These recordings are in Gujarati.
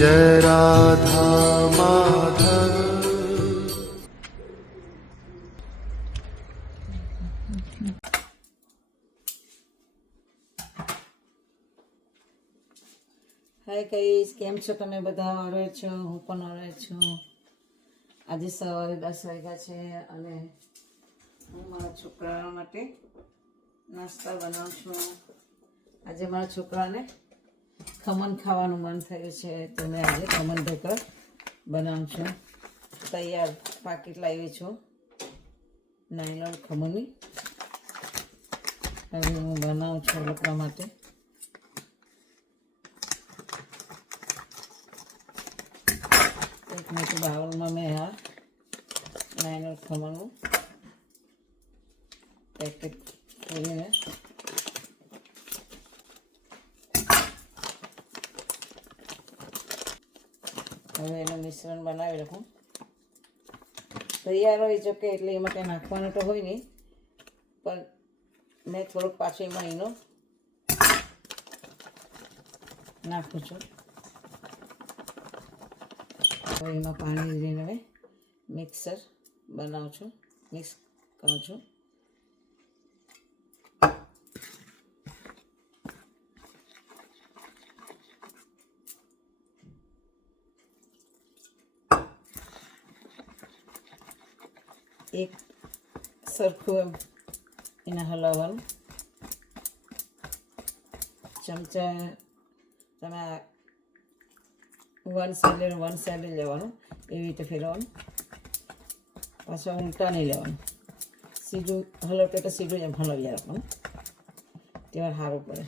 जय राधा माधव। હાય ગાઈસ, કેમ છો તમે બધા? ઓરે છો, હું પણ ઓરે છું. આજે સવારે 10 વાગ્યા છે અને હું મારા છોકરા માટે નાસ્તા બનાવું છું. આજે મારા છોકરાને ખમણ ખાવાનું મન થયું છે તો મેં આજે ખમણ ઢોકળા બનાવું છું. તૈયાર પાકીટ લાવી છું નાયલોન ખમણની. હવે હું બનાવું છું લોકો માટે. એક મોટી બાઉલમાં મેં આ નાયલોન ખમણનું પેકેટ ખોલીને હવે એનું મિશ્રણ બનાવી રાખું. તૈયાર હોય જો કે એટલે એમાં કંઈ નાખવાનું તો હોય નહીં, પણ મેં થોડુંક પાછું એમાં એનો નાખું છું. હવે એમાં પાણી લઈને હવે મિક્સર બનાવું છું, મિક્સ કરું છું. એક સરખું એને હલાવવાનું. ચમચા તમે વન સાઈડ લેવાનું, એવી રીતે ફેરવવાનું. પાછા ઉલટા નહીં લેવાનું. સીધું હલાવતો તો સીધું એમ હલાવ્યા રાખવાનું, તેમાં સારું પડે.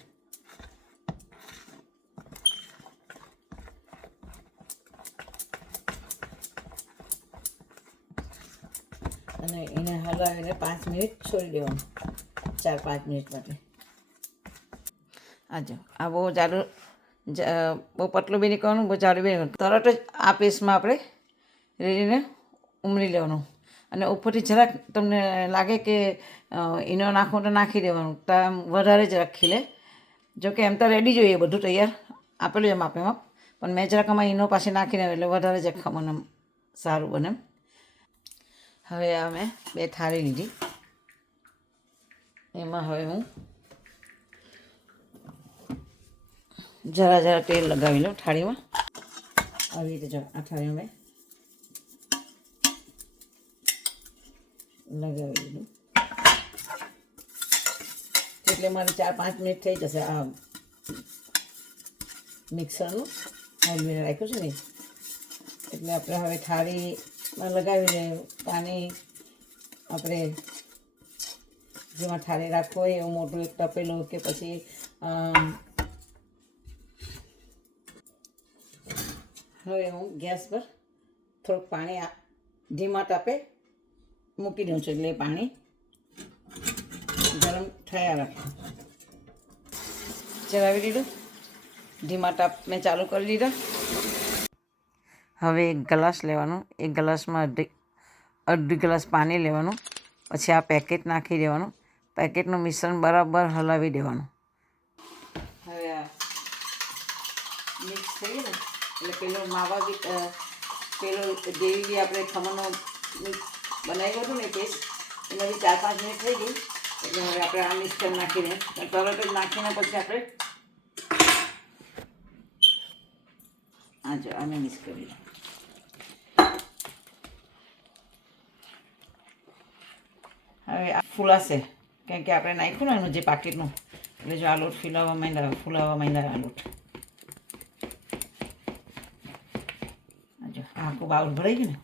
અને એને હલાવીને 5 મિનિટ છોડી દેવાનું, 4-5 મિનિટ માટે. આ બહુ જાડું, બહુ પતલું બી નહીં કરવાનું, બહુ જાડું બી નહીં કરવાનું. તરત જ આ પેસ્ટમાં આપણે રેડીને ઉમેરી લેવાનું. અને ઉપરથી જરાક તમને લાગે કે ઈનો નાખવું તો નાખી દેવાનું, તો આમ વધારે જરાક ખીલે. જોકે એમ તો રેડી જોઈએ, બધું તૈયાર આપેલું એમ આપેમાં, પણ મેં જરાક આમાં ઈનો પાછી નાખીને એટલે વધારે જ ખમણ સારું બને. હવે આ મેં 2 થાળી લીધી. એમાં હવે હું જરા તેલ લગાવી લઉં થાળીમાં. આવી રીતે જો આ થાળીમાં મેં લગાવી દીધું એટલે મારે 4-5 મિનિટ થઈ જશે. આ મિક્સરનું હલવીને રાખ્યું છે ને, એટલે આપણે હવે થાળીમાં લગાવીને પાણી આપણે જેમાં થાળી રાખવો હોય એવું મોટું એક તપેલું કે પછી હવે હું ગેસ પર થોડુંક પાણી ધીમા તાપે મૂકી દઉં છું, એટલે પાણી ગરમ થયા રાખે. ચલાવી દીધું, ધીમા તાપ મેં ચાલુ કરી દીધા. હવે 1 ગ્લાસ લેવાનું, 1 ગ્લાસમાં અડધી ગ્લાસ પાણી લેવાનું. પછી આ પેકેટ નાખી દેવાનું. પેકેટનું મિશ્રણ બરાબર હલાવી દેવાનું. હવે આ મિક્સ થઈ ગયું ને, એટલે પેલો માવા બી પેલો જેવી બી આપણે ખમણનો બનાવ્યું હતું ને પેસ્ટ, એમાં બી 4-5 મિનિટ થઈ ગઈ. એટલે હવે આપણે આ મિક્સર નાખીને તરત જ નાખીને પછી આપણે આને મિક્સ કરી. હવે આ ફૂલાશે, કેમ કે આપણે નાખ્યું ને એનું જે પાકીટનું, એટલે જો આ લોટ ફૂલાવવા માંડ્યા આ લોટ. જો આખું બાઉલ ભરાઈ ગયું ને,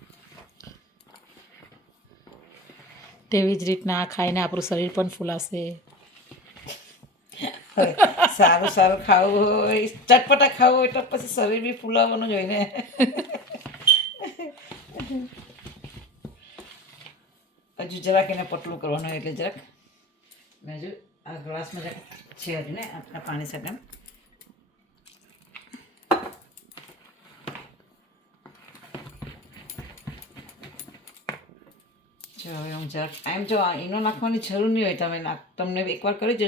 તેવી જ રીતના આ ખાઈને આપણું શરીર પણ ફૂલાશે. સારું ખાવું હોય, ચટપટા ખાવું હોય તો પછી શરીર બી ફૂલાવવાનું જ હોય ને. હજુ જરાક એને પતલું કરવાનું હોય, એટલે જરાક મેં હજુ આ ગ્લાસમાં જરાક છે હજુ ને આ પાણી સાથે જો હવે હું જરાક એમ જો ઈનો નાખવાની જરૂર નહીં હોય. તમને એકવાર કરી જો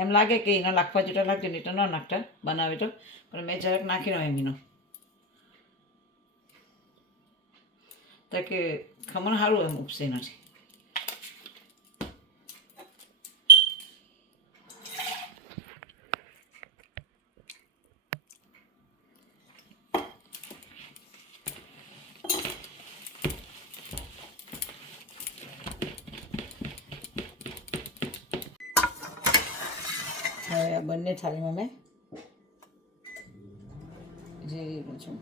એમ લાગે કે ઈનો નાખવા જેટલા લાગશે, નહીં તો ન નાખતા બનાવે તો, પણ મેં જરાક નાખી રહ્યો એમ ઈનો. તો કે ખમણ સારું એમ ઉપસે નથી. હવે આ બંને થાળીમાં મેં રેડી લઉં છું.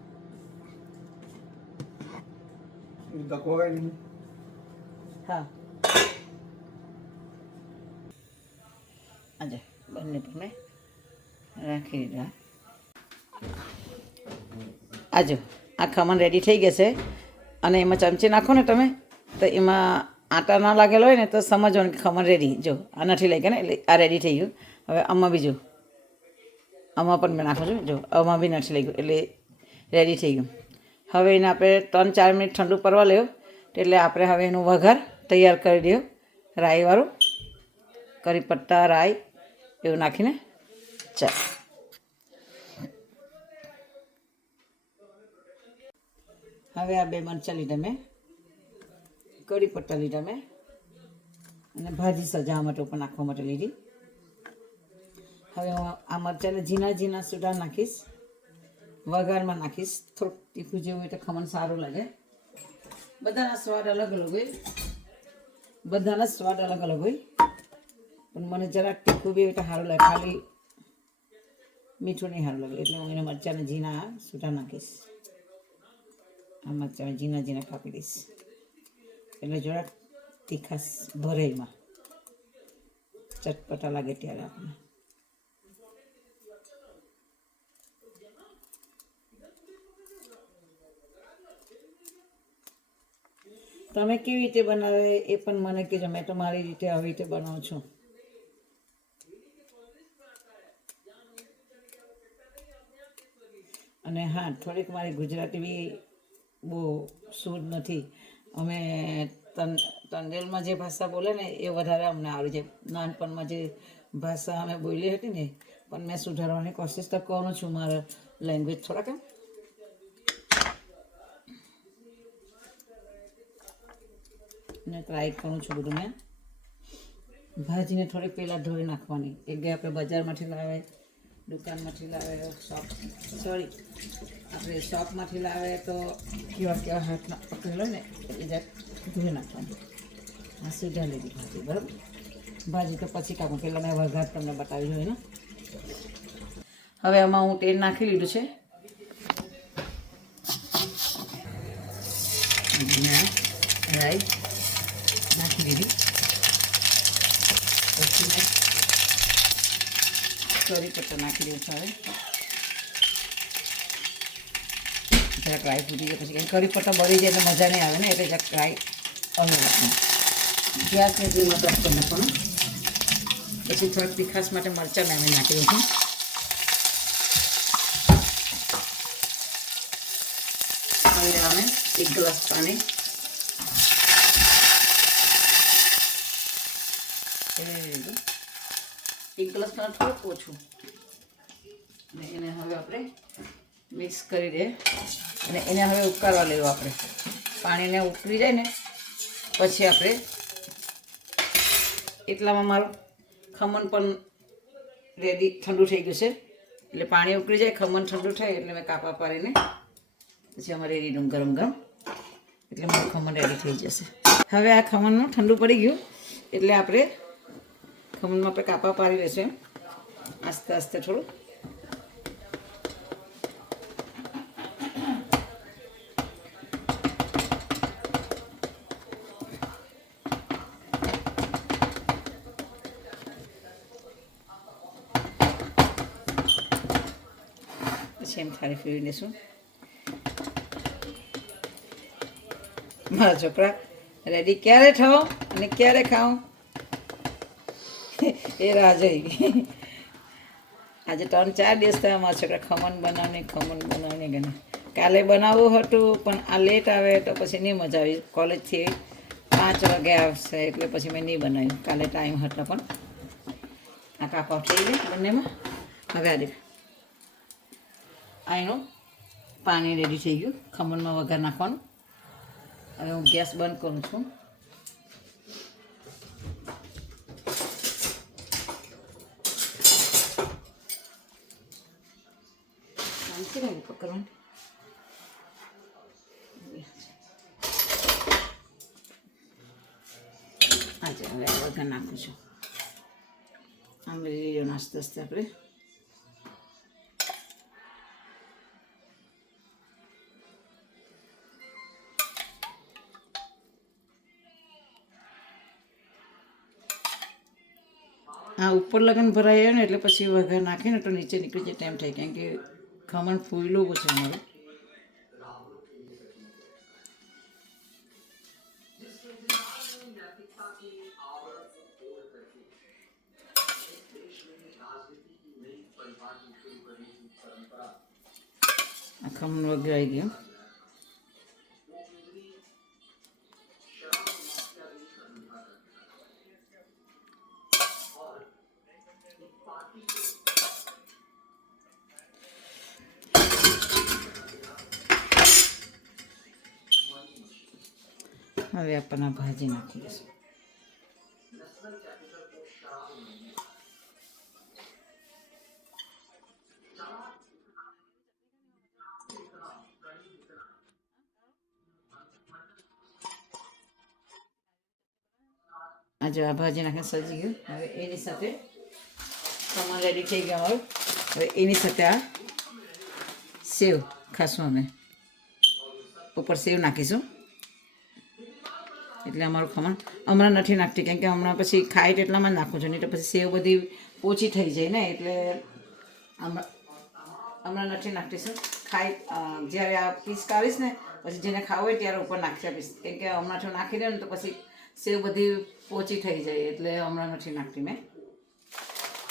હા આજે બંને પર મેં રાખી દીધા. આજો આ ખમણ રેડી થઈ ગયું છે. અને એમાં ચમચી નાખો ને તમે તો એમાં આટા ના લાગેલો હોય ને તો સમજવાનું કે ખમણ રેડી. જો આ નથી લઈ ગયા ને એટલે આ રેડી થઈ ગયું. હવે આમાં બી જો આમાં પણ મેં નાખું છું. જો આમાં બી નથી લઈ ગયું એટલે રેડી થઈ ગયું. હવે એને આપણે 3-4 મિનિટ ઠંડુ પડવા લેવું. એટલે આપણે હવે એનું વઘાર તૈયાર કરી દઈએ. રાઈવાળું કરી પત્તા રાઈ એવું નાખીને ચાલ. હવે આ 2 મરચાં લીધા મેં, કઢી પત્તા લીધા મેં અને ભાજી સજાવવા માટે ઉપર નાખવા માટે લીધી. હવે હું આ મરચાંને ઝીણા ઝીણા સુધા નાખીશ. વઘારમાં નાખીશ. થોડુંક તીખું જેવું હોય તો ખમણ સારું લાગે. બધાના સ્વાદ અલગ અલગ હોય, બધાના સ્વાદ અલગ અલગ હોય, પણ મને જરાક તીખું બી હોય તો સારું લાગે. ખાલી મીઠું નહીં સારું લાગે એટલે હું એને મરચાંને ઝીણા સુધા નાખીશ. આ મરચાં ઝીણા ઝીણા કાપી દઈશ એટલે જરાક તીખાશ ભરે એમાં, ચટપટા લાગે ત્યારે આપણને. તમે કેવી રીતે બનાવે એ પણ મને કહેજો. મેં તો મારી રીતે આવી રીતે બનાવું છું. અને હા, થોડીક મારી ગુજરાતી બી બહુ શુદ્ધ નથી. અમે તંદેલમાં જે ભાષા બોલે ને એ વધારે અમને આવડી જાય. નાનપણમાં જે ભાષા અમે બોલી હતી ને પણ મેં સુધારવાની કોશિશ તો કરું છું. મારા લેંગ્વેજ થોડાક એમ ને ટ્રાય કરું છું બધું. મેં ભાજીને થોડી પહેલાં ધોઈ નાખવાની. એક બે આપણે બજારમાંથી લાવે, દુકાનમાંથી લાવે, આપણે શોપમાંથી લાવે તો કેવા હાથમાં પકડેલો ને એટલે જરાક ધોઈ નાખવાની. આ સીધા લીધી ભાજી, બરાબર. ભાજી તો પછી કાપું, પહેલાં મેં વઘાર તમને બતાવી જોઈએ ને. હવે આમાં હું તેલ નાખી લીધું છે. રાઈ નાખી દીધી. પછી મેં કરી પત્તા નાખી દઉં છું. હવે જરાક રાઈ ફૂટી જાય પછી કરી પત્તા બળી જાય એટલે મજા નહીં આવે ને, એટલે જરાક રાઈ અલગ રાખવાનું. ગેસને ધીમો ટચ કરી નાખવાનું. પછી થોડીક તીખાશ માટે મરચાં મેં નાખી દઉં છું. હવે અમે 1 ગ્લાસ પાણી એક ગ્લાસ થોડુંક ઓછું અને એને હવે આપણે મિક્સ કરી દઈએ અને એને હવે ઉકાળવા લેવું. આપણે પાણીને ઉકળી જાય ને પછી આપણે એટલામાં મારું ખમણ પણ રેડી ઠંડુ થઈ ગયું છે. એટલે પાણી ઉકળી જાય, ખમણ ઠંડુ થાય એટલે મેં કાપા પાડીને પછી અમારે રેડી ગરમ ગરમ એટલે મારું ખમણ રેડી થઈ જશે. હવે આ ખમણનું ઠંડુ પડી ગયું એટલે આપણે ખમણમાં આપણે કાપા પાડી લઈશું એમ આસ્તે આસ્તે થોડું. પછી એમ થાળી ફેરવી લઈશું. મારા છોકરા રેડી ક્યારે થાવ અને ક્યારે ખાઉં એ રાહ જોઈ. આજે 3-4 દિવસ થયા મારા છોકરા ખમણ બનાવને ગણે. કાલે બનાવવું હતું પણ આ લેટ આવે તો પછી નહીં મજા આવી. કોલેજથી 5 વાગે આવશે એટલે પછી મેં નહીં બનાવ્યું. કાલે ટાઈમ હતો પણ આ કાપા થઈ ગયા બંનેમાં. હવે આ એનું પાણી રેડી થઈ ગયું. ખમણમાં વઘાર નાખવાનું. હવે હું ગેસ બંધ કરું છું. શાંતિ રહે પકડવાની. આજે હવે આ વઘાર નાખું છું. આમ રીયો નાસ્તો હશે આપણે. આ ઉપર લગન ભરાઈ જાય ને એટલે પછી વઘાર નાખીને તો નીચે નીકળી જાય ટાઈમ થાય, કેમ કે ખમણ ફૂલેલું છે અમારું. આ ખમણ વઘારાઈ ગયું. હવે આપણને ભાજી નાખી દઈશું. આજે આ ભાજી નાખીને સજી ગયું. હવે એની સાથે ખમણ રેડી થઈ ગયું અમારું. હવે એની સાથે આ સેવ ખાશું અમે. ઉપર સેવ નાખીશું એટલે અમારું ખમણ હમણાં નથી નાખતી, કેમ કે હમણાં પછી ખાય તો એટલામાં જ નાખું છું, નહીં તો પછી સેવ બધી ઓછી થઈ જાય ને, એટલે હમણાં નથી નાખતીશું. જ્યારે આ પીસ કાઢીશ ને પછી જેને ખાવું હોય ત્યારે ઉપર નાખી આપીશ, કેમ કે હમણાંથી નાખી દઉં ને તો પછી સેવ બધી ઓછી થઈ જાય, એટલે હમણાં નથી નાખતી મેં.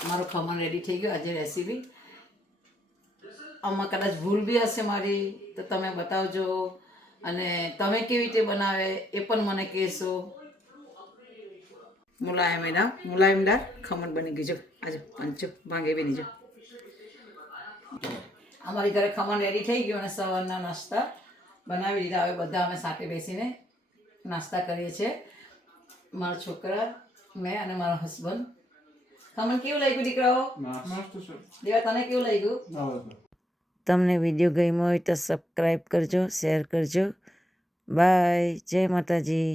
મારું ખમણ રેડી થઈ ગયું. આજે રેસીપી આમાં કદાચ ભૂલ બી હશે મારી તો તમે બતાવજો, અને તમે કેવી રીતે બનાવે એ પણ મને કહેશો. મુલાયમદાર ખમણ બની ગયું. જો આજે પંચો ભાંગે બી નહીં. જો અમારી ઘરે ખમણ રેડી થઈ ગયું અને સવારના નાસ્તા બનાવી દીધા. હવે બધા અમે સાથે બેસીને નાસ્તા કરીએ છીએ, મારા છોકરા, મેં અને મારો હસબન્ડ. ખમણ કેવું લાગ્યું દીકરાઓ? દેવા તને કેવું લાગ્યું? તમને વિડીયો ગમ્યો હોય તો સબસ્ક્રાઈબ કરજો, શેર કરજો. બાય. જય માતાજી.